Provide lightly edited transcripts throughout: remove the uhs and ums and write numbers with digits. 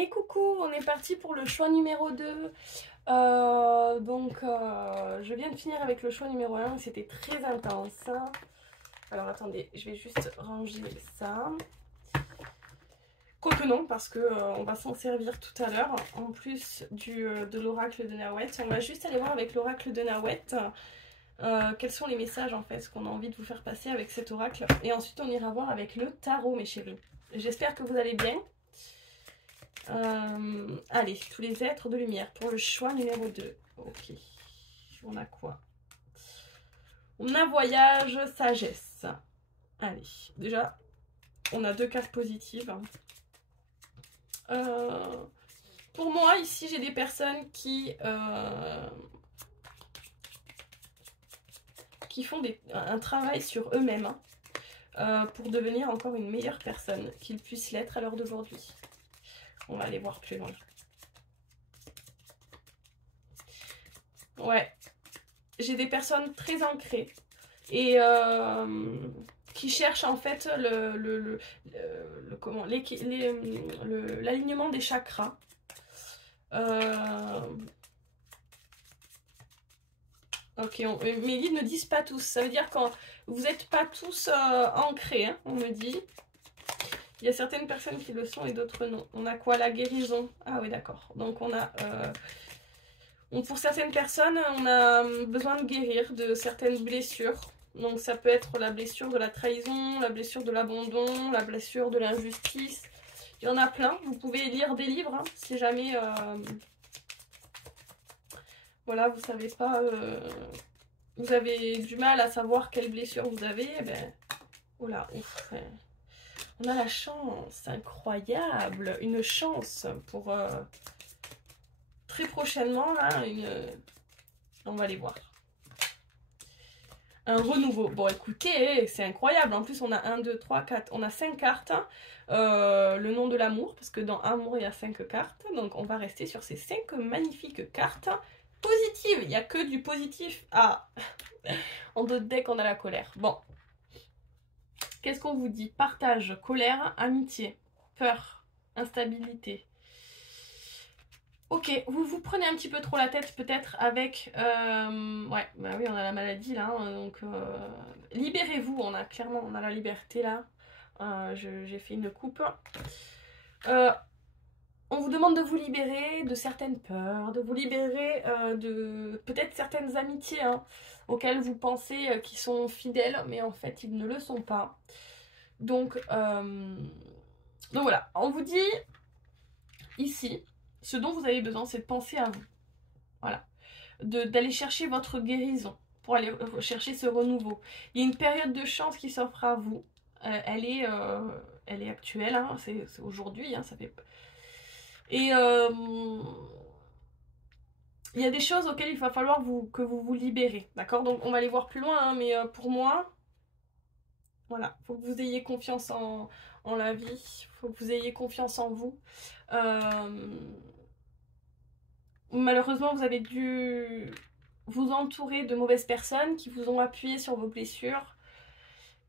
Et coucou, on est parti pour le choix numéro 2. Je viens de finir avec le choix numéro 1, c'était très intense. Alors attendez, je vais juste ranger ça. Quoique non, parce que on va s'en servir tout à l'heure, en plus de l'oracle de Nawet. On va juste aller voir avec l'oracle de Nawet quels sont les messages en fait qu'on a envie de vous faire passer avec cet oracle. Et ensuite on ira voir avec le tarot, mes chéris. J'espère que vous allez bien. Allez, tous les êtres de lumière pour le choix numéro 2. Ok, on a quoi? On a voyage, sagesse. Allez, déjà, on a 2 cartes positives. Pour moi, ici, j'ai des personnes qui font un travail sur eux-mêmes pour devenir encore une meilleure personne, qu'ils puissent l'être à l'heure d'aujourd'hui. On va aller voir plus loin. Ouais, j'ai des personnes très ancrées et qui cherchent en fait l'alignement des chakras. Ok, mes guides ne disent pas tous. Ça veut dire que vous n'êtes pas tous ancrés, hein, on me dit. Il y a certaines personnes qui le sont et d'autres non. On a quoi? La guérison. Ah oui, d'accord. Donc on a... pour certaines personnes, on a besoin de guérir de certaines blessures. Donc ça peut être la blessure de la trahison, la blessure de l'abandon, la blessure de l'injustice. Il y en a plein. Vous pouvez lire des livres hein, si jamais... voilà, vous savez pas... vous avez du mal à savoir quelle blessure vous avez. Eh ben, voilà, ouf, on a la chance, incroyable, une chance pour très prochainement, là, on va aller voir. Un renouveau. Bon, écoutez, c'est incroyable. En plus, on a 1, 2, 3, 4, on a 5 cartes. Le nom de l'amour, parce que dans Amour, il y a 5 cartes. Donc, on va rester sur ces 5 magnifiques cartes positives. Il n'y a que du positif. Ah, en d'autres decks, on a la colère. Bon. Qu'est-ce qu'on vous dit? Partage, colère, amitié, peur, instabilité. Ok, vous prenez un petit peu trop la tête peut-être avec... ouais, bah oui, on a la maladie là, donc... libérez-vous, on a la liberté là. J'ai fait une coupe. On vous demande de vous libérer de certaines peurs, de vous libérer de peut-être certaines amitiés hein, auxquelles vous pensez qu'ils sont fidèles, mais en fait ils ne le sont pas. Donc voilà, on vous dit ici, ce dont vous avez besoin, c'est de penser à vous. Voilà, d'aller chercher votre guérison, pour aller chercher ce renouveau. Il y a une période de chance qui s'offre à vous. Elle est actuelle, hein, c'est aujourd'hui, hein, ça fait... Et il y a des choses auxquelles il va falloir que vous vous libérez, d'accord? Donc on va aller voir plus loin, hein, mais pour moi, voilà, il faut que vous ayez confiance en la vie, il faut que vous ayez confiance en vous. Malheureusement, vous avez dû vous entourer de mauvaises personnes qui vous ont appuyé sur vos blessures.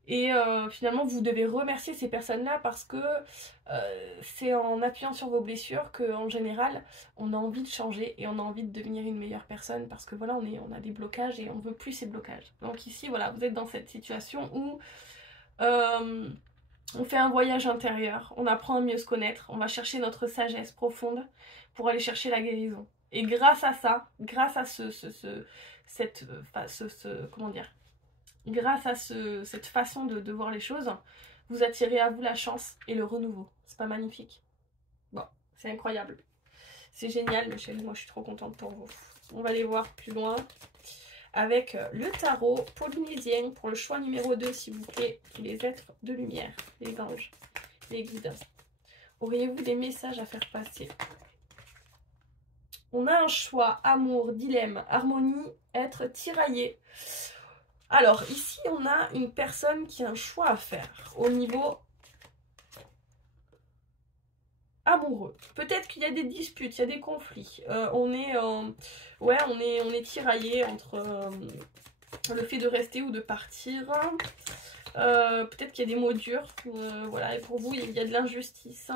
Et finalement, vous devez remercier ces personnes-là parce que c'est en appuyant sur vos blessures qu'en général, on a envie de changer et on a envie de devenir une meilleure personne parce que voilà, on a des blocages et on ne veut plus ces blocages. Donc ici, voilà, vous êtes dans cette situation où on fait un voyage intérieur, on apprend à mieux se connaître, on va chercher notre sagesse profonde pour aller chercher la guérison. Et grâce à ça, grâce à comment dire, grâce à cette façon de voir les choses, vous attirez à vous la chance et le renouveau. C'est pas magnifique? Bon, c'est incroyable. C'est génial, mes chéris, moi je suis trop contente pour vous. On va aller voir plus loin avec le tarot polynésien pour le choix numéro 2, s'il vous plaît. Les êtres de lumière, les anges, les guides. Auriez-vous des messages à faire passer? On a un choix, amour, dilemme, harmonie, être tiraillé. Alors, ici, on a une personne qui a un choix à faire au niveau amoureux. Peut-être qu'il y a des disputes, il y a des conflits. On est tiraillé entre le fait de rester ou de partir. Peut-être qu'il y a des mots durs. Voilà, et pour vous, il y a de l'injustice.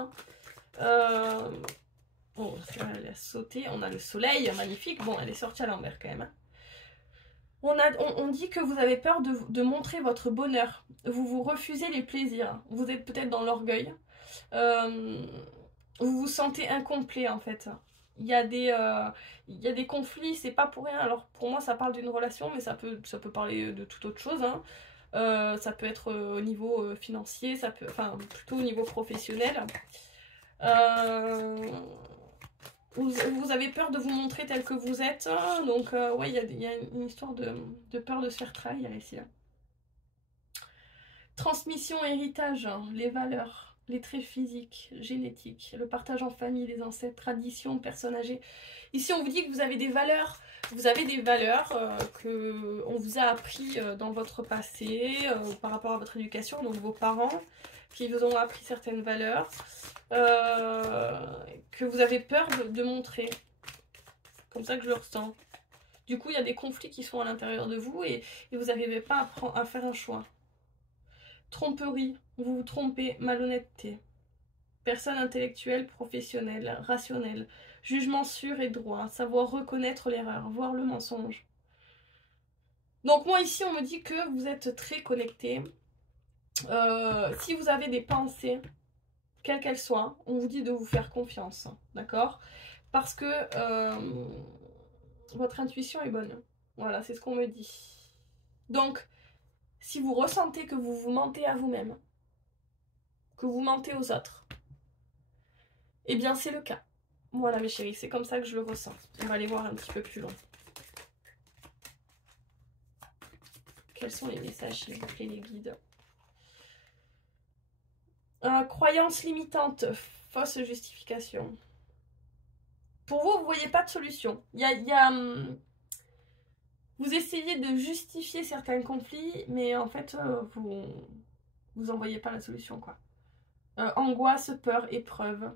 Elle a sauté. On a le soleil, magnifique. Bon, elle est sortie à l'envers quand même. Hein. On dit que vous avez peur de montrer votre bonheur. Vous refusez les plaisirs. Vous êtes peut-être dans l'orgueil. Vous vous sentez incomplet en fait. Il y a des conflits, c'est pas pour rien. Alors pour moi ça parle d'une relation, mais ça peut parler de toute autre chose. Hein. Ça peut être au niveau financier, enfin plutôt au niveau professionnel. Vous avez peur de vous montrer tel que vous êtes. Donc ouais, il y a une histoire de peur de se faire trahir ici. Là. Transmission, héritage, les valeurs, les traits physiques, génétiques, le partage en famille, les ancêtres, traditions, personnes âgées. Ici, on vous dit que vous avez des valeurs. Vous avez des valeurs que on vous a appris dans votre passé, par rapport à votre éducation, donc vos parents qui vous ont appris certaines valeurs, que vous avez peur de montrer. Comme ça que je le ressens. Du coup, il y a des conflits qui sont à l'intérieur de vous et vous n'arrivez pas à faire un choix. Tromperie, vous vous trompez, malhonnêteté. Personne intellectuelle, professionnelle, rationnelle. Jugement sûr et droit, savoir reconnaître l'erreur, voir le mensonge. Donc moi ici, on me dit que vous êtes très connecté. Si vous avez des pensées, quelles qu'elles soient, on vous dit de vous faire confiance, d'accord? Parce que votre intuition est bonne. Voilà, c'est ce qu'on me dit. Donc, si vous ressentez que vous vous mentez à vous-même, que vous mentez aux autres, eh bien c'est le cas. Voilà mes chéris, c'est comme ça que je le ressens. On va aller voir un petit peu plus loin. Quels sont les messages, s'il vous plaît, les guides? Croyance limitante, fausse justification. Pour vous, vous ne voyez pas de solution. Vous essayez de justifier certains conflits, mais en fait, vous n'en voyez pas la solution, quoi. Angoisse, peur, épreuve.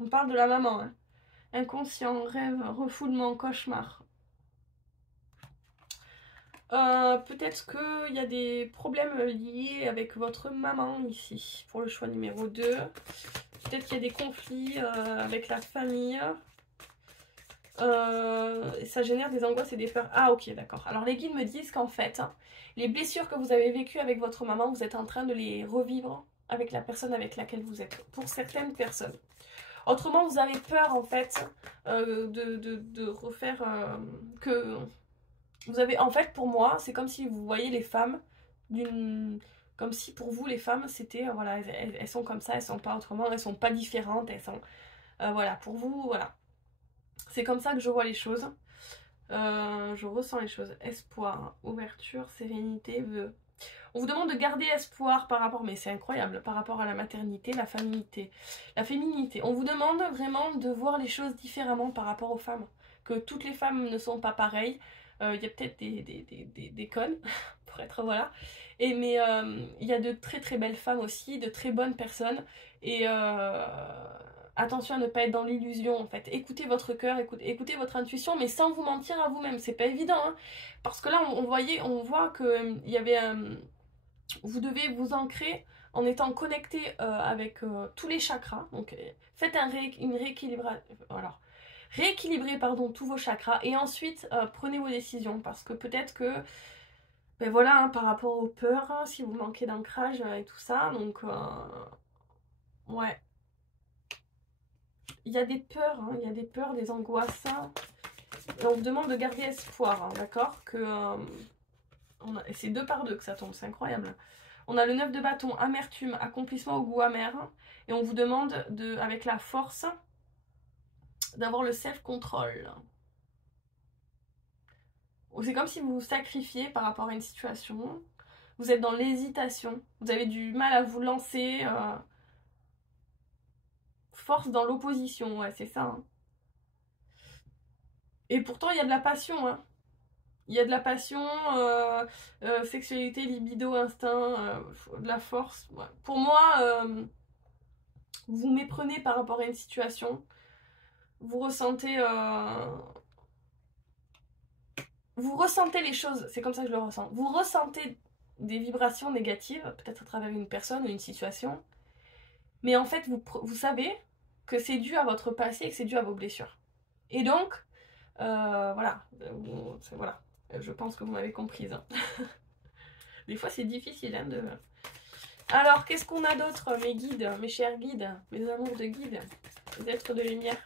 On parle de la maman, hein. Inconscient, rêve, refoulement, cauchemar. Peut-être qu'il y a des problèmes liés avec votre maman ici, pour le choix numéro 2. Peut-être qu'il y a des conflits avec la famille. Ça génère des angoisses et des peurs. Ah ok, d'accord. Alors les guides me disent qu'en fait, les blessures que vous avez vécues avec votre maman, vous êtes en train de les revivre avec la personne avec laquelle vous êtes. Pour certaines personnes. Autrement, vous avez peur en fait de refaire que... Vous avez, en fait, pour moi, c'est comme si vous voyez les femmes comme si pour vous, les femmes, c'était, voilà, elles sont comme ça, elles sont pas autrement, elles sont pas différentes, elles sont... voilà, pour vous, voilà. C'est comme ça que je vois les choses. Je ressens les choses. Espoir, ouverture, sérénité, vœux. On vous demande de garder espoir par rapport, mais c'est incroyable, par rapport à la maternité, la féminité. La féminité. On vous demande vraiment de voir les choses différemment par rapport aux femmes. Que toutes les femmes ne sont pas pareilles. Il y a peut-être des connes, pour être voilà. Mais il y a de très très belles femmes aussi, de très bonnes personnes. Et attention à ne pas être dans l'illusion en fait. Écoutez votre cœur, écoutez votre intuition, mais sans vous mentir à vous-même. C'est pas évident, hein, parce que là on voit que il y avait vous devez vous ancrer en étant connecté avec tous les chakras. Donc faites une rééquilibrage. Alors rééquilibrez tous vos chakras et ensuite prenez vos décisions parce que peut-être que ben voilà, hein, par rapport aux peurs, hein, si vous manquez d'ancrage et tout ça, donc ouais, il y a des peurs, hein, il y a des peurs, des angoisses, hein. Et on vous demande de garder espoir, hein, d'accord, que et c'est 2 par 2 que ça tombe, c'est incroyable. On a le 9 de bâton, amertume, accomplissement au goût amer, hein, et on vous demande avec la force d'avoir le self-control. C'est comme si vous vous sacrifiez par rapport à une situation. Vous êtes dans l'hésitation. Vous avez du mal à vous lancer. Force dans l'opposition, ouais, c'est ça. Hein. Et pourtant, il y a de la passion. Hein. Il y a de la passion, sexualité, libido, instinct, de la force. Ouais. Pour moi, vous méprenez par rapport à une situation. Vous ressentez... vous ressentez les choses, c'est comme ça que je le ressens. Vous ressentez des vibrations négatives, peut-être à travers une personne ou une situation. Mais en fait, vous savez que c'est dû à votre passé et que c'est dû à vos blessures. Et donc, voilà, voilà, je pense que vous m'avez comprise. Hein. Des fois, c'est difficile hein, de... Alors, qu'est-ce qu'on a d'autre, mes guides, mes chers guides, mes amours de guides, les êtres de lumière?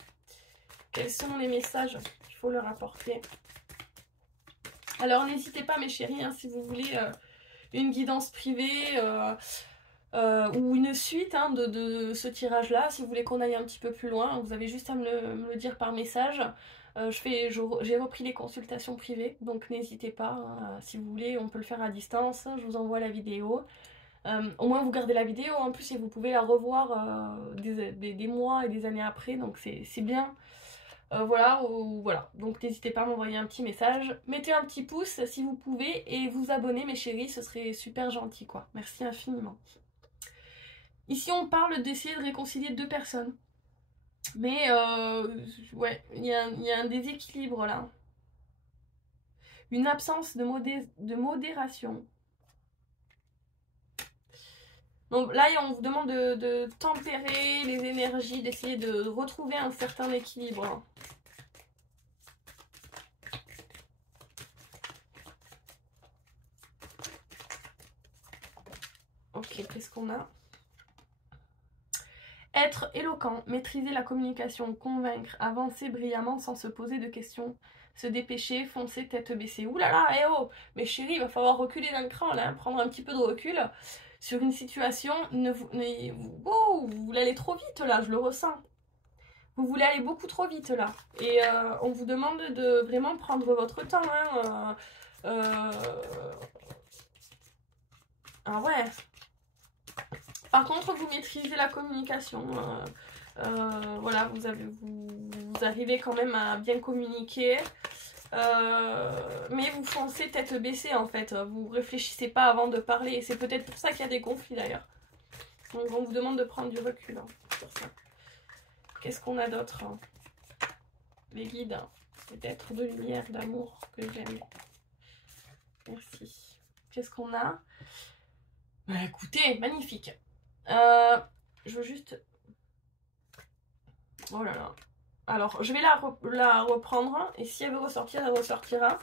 Quels sont les messages qu'il faut leur apporter? Alors, n'hésitez pas, mes chéris, hein, si vous voulez une guidance privée ou une suite hein, de ce tirage-là, si vous voulez qu'on aille un petit peu plus loin, vous avez juste à me le dire par message. J'ai repris les consultations privées, donc n'hésitez pas, hein, si vous voulez, on peut le faire à distance, je vous envoie la vidéo. Au moins vous gardez la vidéo en plus et vous pouvez la revoir des mois et des années après, donc c'est bien. Voilà, voilà, donc n'hésitez pas à m'envoyer un petit message, mettez un petit pouce si vous pouvez et vous abonner mes chéris, ce serait super gentil quoi, merci infiniment. Ici on parle d'essayer de réconcilier deux personnes, mais ouais, il y a un déséquilibre là, une absence de modération. Donc là, on vous demande de tempérer les énergies, d'essayer de retrouver un certain équilibre. Ok, qu'est-ce qu'on a? Être éloquent, maîtriser la communication, convaincre, avancer brillamment sans se poser de questions, se dépêcher, foncer tête baissée. Ouh là là, eh oh! Mais chérie, il va falloir reculer d'un cran là, prendre un petit peu de recul sur une situation. Oh, vous voulez aller trop vite là, je le ressens. Vous voulez aller beaucoup trop vite là. Et on vous demande de vraiment prendre votre temps. Hein, Ah ouais. Par contre, vous maîtrisez la communication. Voilà, vous arrivez quand même à bien communiquer. Mais vous foncez tête baissée en fait. Vous réfléchissez pas avant de parler. Et c'est peut-être pour ça qu'il y a des conflits d'ailleurs. Donc on vous demande de prendre du recul hein, sur ça. Qu'est-ce qu'on a d'autre hein? Les guides, hein. Les êtres de lumière, d'amour que j'aime. Merci. Qu'est-ce qu'on a? Bah écoutez, magnifique. Je veux juste... Oh là là. Alors, je vais la reprendre. Et si elle veut ressortir, elle ressortira.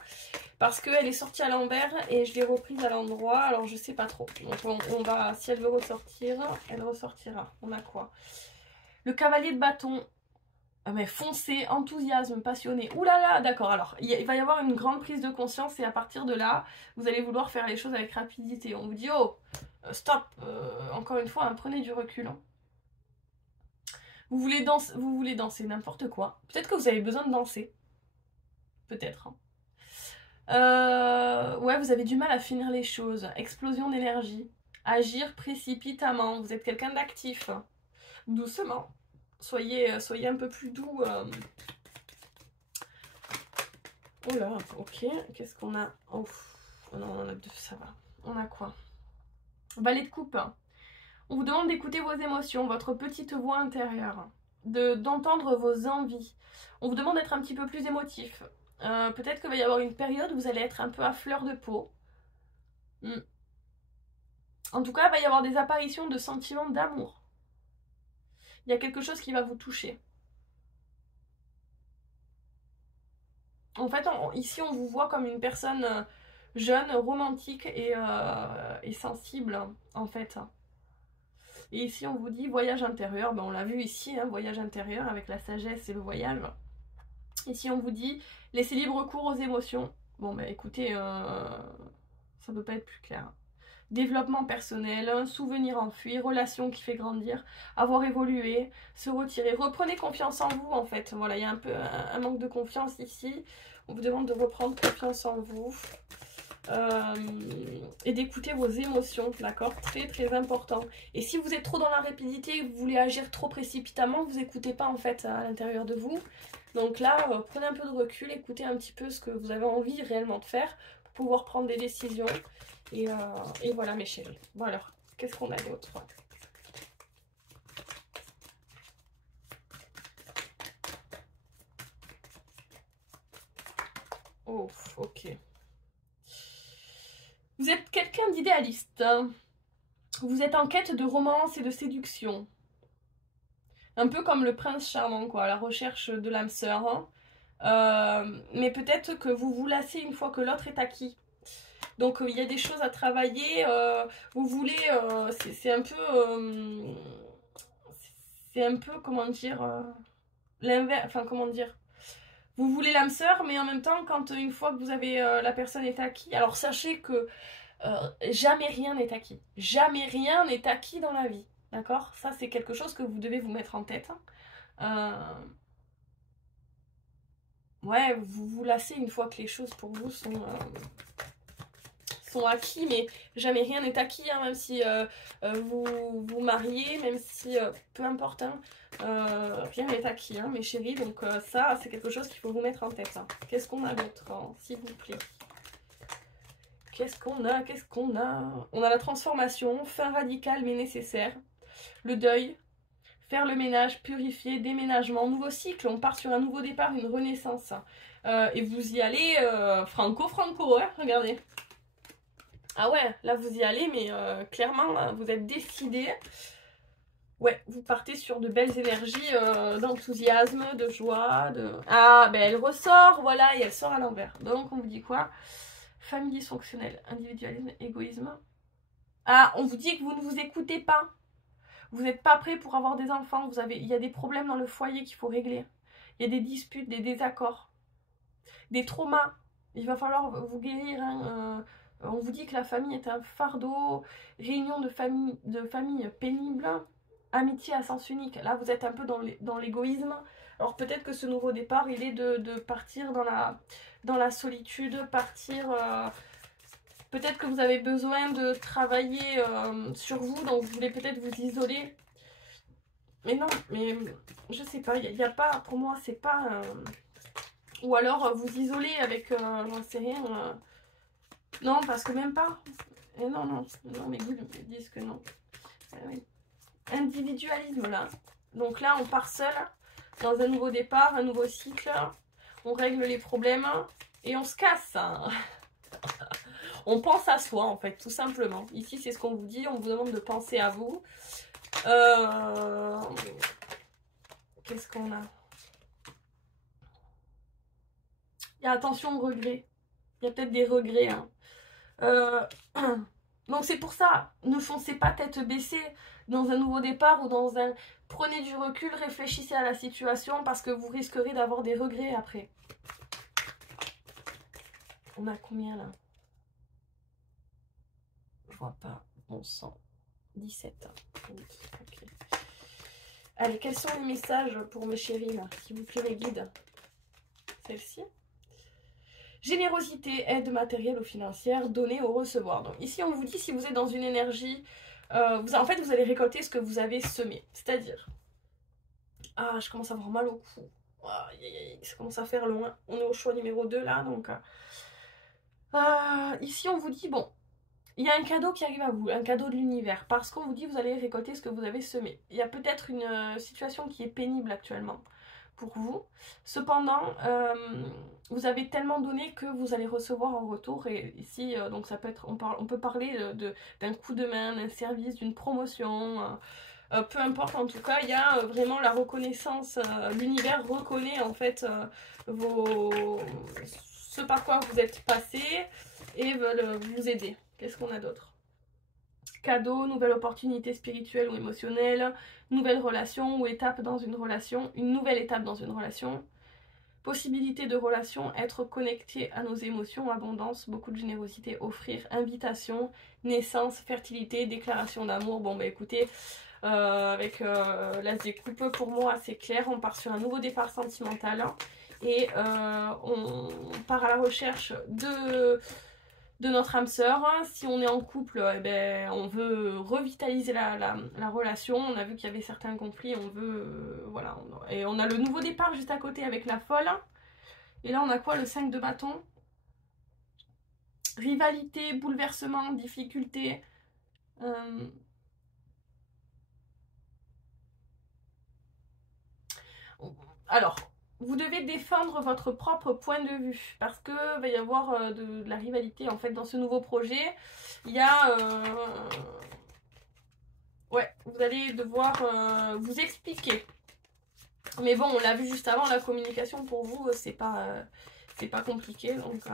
Parce qu'elle est sortie à l'envers et je l'ai reprise à l'endroit. Alors, je sais pas trop. Donc, on va... Si elle veut ressortir, elle ressortira. On a quoi? Le cavalier de bâton. Ah mais foncé, enthousiasme, passionné. Ouh là là, d'accord. Alors, il va y avoir une grande prise de conscience. Et à partir de là, vous allez vouloir faire les choses avec rapidité. On vous dit, oh, stop. Encore une fois, hein, prenez du recul. Hein. Vous voulez danser n'importe quoi. Peut-être que vous avez besoin de danser. Peut-être. Hein. Ouais, vous avez du mal à finir les choses. Explosion d'énergie. Agir précipitamment. Vous êtes quelqu'un d'actif. Doucement. Soyez un peu plus doux. Oh là, ok. Qu'est-ce qu'on a? Oh non, on a deux, ça va. On a quoi? Valet de coupe. On vous demande d'écouter vos émotions, votre petite voix intérieure, d'entendre vos envies. On vous demande d'être un petit peu plus émotif. Peut-être qu'il va y avoir une période où vous allez être un peu à fleur de peau. En tout cas, il va y avoir des apparitions de sentiments d'amour. Il y a quelque chose qui va vous toucher. En fait, ici, on vous voit comme une personne jeune, romantique et sensible, en fait. Et ici, on vous dit voyage intérieur. Ben, on l'a vu ici, hein, voyage intérieur avec la sagesse et le voyage. Ici, on vous dit laissez libre cours aux émotions. Bon, ben écoutez, ça ne peut pas être plus clair. Développement personnel, un souvenir enfui, relation qui fait grandir, avoir évolué, se retirer. Reprenez confiance en vous, en fait. Voilà, il y a un peu un manque de confiance ici. On vous demande de reprendre confiance en vous. Et d'écouter vos émotions, d'accord? Très très important. Et si vous êtes trop dans la rapidité, vous voulez agir trop précipitamment, vous n'écoutez pas en fait à l'intérieur de vous. Donc là, prenez un peu de recul, écoutez un petit peu ce que vous avez envie réellement de faire pour pouvoir prendre des décisions. Et voilà mes chéris. Bon alors, qu'est-ce qu'on a d'autre? Oh, ok. Vous êtes quelqu'un d'idéaliste. Vous êtes en quête de romance et de séduction. Un peu comme le prince charmant, quoi, à la recherche de l'âme sœur. Hein. Mais peut-être que vous vous lassez une fois que l'autre est acquis. Donc il y a des choses à travailler. Vous voulez, c'est un peu, comment dire, l'inverse. Enfin comment dire. Vous voulez l'âme sœur, mais en même temps, quand une fois que vous avez la personne est acquis, alors sachez que jamais rien n'est acquis. Jamais rien n'est acquis dans la vie. D'accord? Ça, c'est quelque chose que vous devez vous mettre en tête. Ouais, vous vous lassez une fois que les choses pour vous sont acquis, mais jamais rien n'est acquis, hein, même si vous vous mariez, même si, peu importe, hein, rien n'est acquis, hein, mes chéris, donc ça, c'est quelque chose qu'il faut vous mettre en tête. Hein. Qu'est-ce qu'on a d'autre, hein, s'il vous plaît? Qu'est-ce qu'on a? Qu'est-ce qu'on a? On a la transformation, fin radicale mais nécessaire, le deuil, faire le ménage, purifier, déménagement, nouveau cycle, on part sur un nouveau départ, une renaissance. Et vous y allez franco, hein, regardez. Ah ouais, là vous y allez, mais clairement, là, vous êtes décidé. Ouais, vous partez sur de belles énergies d'enthousiasme, de joie, de... Ah, ben elle ressort, voilà, et elle sort à l'envers. Donc on vous dit quoi? Famille dysfonctionnelle, individualisme, égoïsme. Ah, on vous dit que vous ne vous écoutez pas. Vous n'êtes pas prêt pour avoir des enfants. Il y a des problèmes dans le foyer qu'il faut régler. Il y a des disputes, des désaccords, des traumas. Il va falloir vous guérir. Hein. On vous dit que la famille est un fardeau. Réunion de famille pénible. Amitié à sens unique. Là, vous êtes un peu dans l'égoïsme. Alors peut-être que ce nouveau départ, il est de partir dans la solitude, partir... Peut-être que vous avez besoin de travailler sur vous, donc vous voulez peut-être vous isoler. Mais non, mais je sais pas, il n'y a pas, pour moi, c'est pas... Ou alors vous isoler avec, j'en sais rien. Non, parce que même pas. Et non, mes goûts me disent que non. Oui. Individualisme, là. Donc là, on part seul, dans un nouveau départ, un nouveau cycle. On règle les problèmes et on se casse. Hein. On pense à soi, en fait, tout simplement. Ici, c'est ce qu'on vous dit. On vous demande de penser à vous. Qu'est-ce qu'on a? Il y a attention aux regrets. Il y a peut-être des regrets. Hein. Donc c'est pour ça. Ne foncez pas tête baissée dans un nouveau départ ou dans un... Prenez du recul, réfléchissez à la situation parce que vous risquerez d'avoir des regrets après. On a combien là? Je vois pas. On sent 17. Okay. Allez, quels sont les messages pour mes chéris là? S'il vous plaît, les guides. Celle-ci. Générosité, aide matérielle ou financière, donner ou recevoir. Donc ici, on vous dit si vous êtes dans une énergie... en fait, vous allez récolter ce que vous avez semé. C'est-à-dire... Ah, je commence à avoir mal au cou. Ça commence à faire loin. On est au choix numéro 2 là, donc... ici, on vous dit, bon, il y a un cadeau qui arrive à vous, un cadeau de l'univers, parce qu'on vous dit vous allez récolter ce que vous avez semé. Il y a peut-être une situation qui est pénible actuellement pour vous. Cependant, vous avez tellement donné que vous allez recevoir en retour. Et ici, donc ça peut être, on peut parler d'un coup de main, d'un service, d'une promotion. Peu importe, en tout cas, il y a vraiment la reconnaissance. L'univers reconnaît en fait ce par quoi vous êtes passé et veulent vous aider. Qu'est-ce qu'on a d'autre? Cadeau, nouvelle opportunité spirituelle ou émotionnelle, nouvelle relation ou étape dans une relation, une nouvelle étape dans une relation, possibilité de relation, être connecté à nos émotions, abondance, beaucoup de générosité, offrir, invitation, naissance, fertilité, déclaration d'amour. Bon bah écoutez, avec l'as des coupes, pour moi c'est clair, on part sur un nouveau départ sentimental et on part à la recherche de notre âme sœur. Si on est en couple, eh ben, on veut revitaliser la relation. On a vu qu'il y avait certains conflits, on veut... voilà. Et on a le nouveau départ juste à côté avec la folle. Et là, on a quoi? Le 5 de bâton. Rivalité, bouleversement, difficulté. Alors... Vous devez défendre votre propre point de vue parce que va y avoir de la rivalité en fait dans ce nouveau projet. Il y a... ouais, vous allez devoir vous expliquer. Mais bon, on l'a vu juste avant, la communication pour vous, c'est pas compliqué. Donc,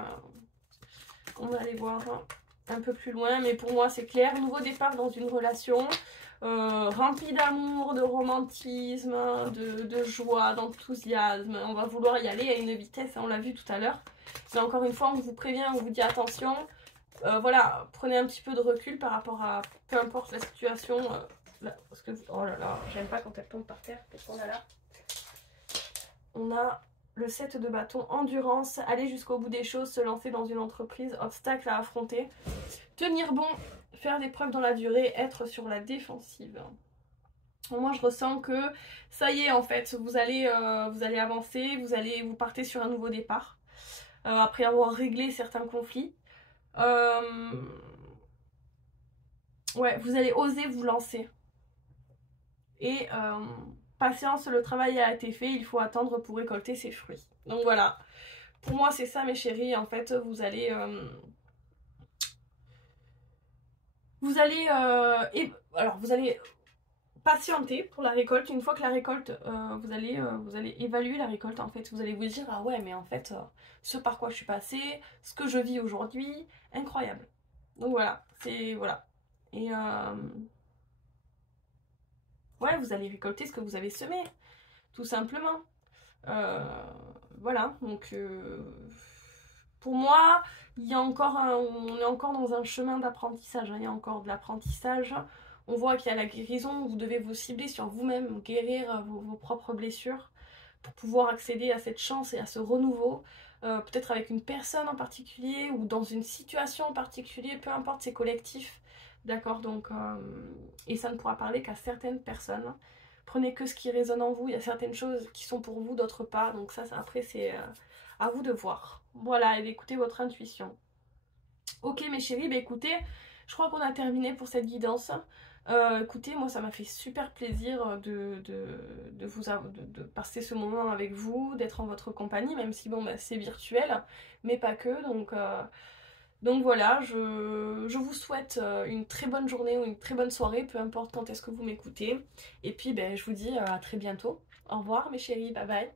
on va aller voir un peu plus loin. Mais pour moi, c'est clair. Nouveau départ dans une relation. Rempli d'amour, de romantisme, de joie, d'enthousiasme. On va vouloir y aller à une vitesse, hein, on l'a vu tout à l'heure. Mais encore une fois, on vous prévient, on vous dit attention. Voilà, prenez un petit peu de recul par rapport à peu importe la situation. Là, parce que, oh là là, j'aime pas quand elle tombe par terre. Qu'est-ce qu'on a là? On a le 7 de bâton, endurance, aller jusqu'au bout des choses, se lancer dans une entreprise, obstacle à affronter, tenir bon, faire des preuves dans la durée, être sur la défensive. Moi je ressens que ça y est en fait, vous allez avancer, vous partez sur un nouveau départ, après avoir réglé certains conflits. Ouais, vous allez oser vous lancer. Et patience, le travail a été fait, il faut attendre pour récolter ses fruits. Donc voilà, pour moi c'est ça mes chéris, en fait vous allez patienter pour la récolte. Une fois que la récolte, vous allez évaluer la récolte en fait. Vous allez vous dire ah ouais mais en fait ce par quoi je suis passée, ce que je vis aujourd'hui, incroyable. Donc voilà, c'est voilà. Et ouais, vous allez récolter ce que vous avez semé, tout simplement. Voilà, donc pour moi, il y a encore on est encore dans un chemin d'apprentissage, hein, il y a encore de l'apprentissage. On voit qu'il y a la guérison, vous devez vous cibler sur vous-même, guérir vos propres blessures pour pouvoir accéder à cette chance et à ce renouveau, peut-être avec une personne en particulier ou dans une situation en particulier, peu importe, c'est collectif, d'accord, donc, et ça ne pourra parler qu'à certaines personnes. Prenez que ce qui résonne en vous, il y a certaines choses qui sont pour vous, d'autres pas, donc ça après c'est à vous de voir. Voilà, et d'écouter votre intuition. Ok mes chéris, bah écoutez, je crois qu'on a terminé pour cette guidance. Écoutez, moi ça m'a fait super plaisir de passer ce moment avec vous, d'être en votre compagnie, même si bon bah, c'est virtuel, mais pas que, donc voilà, je vous souhaite une très bonne journée ou une très bonne soirée, peu importe quand est-ce que vous m'écoutez. Et puis ben, je vous dis à très bientôt. Au revoir mes chéris, bye bye.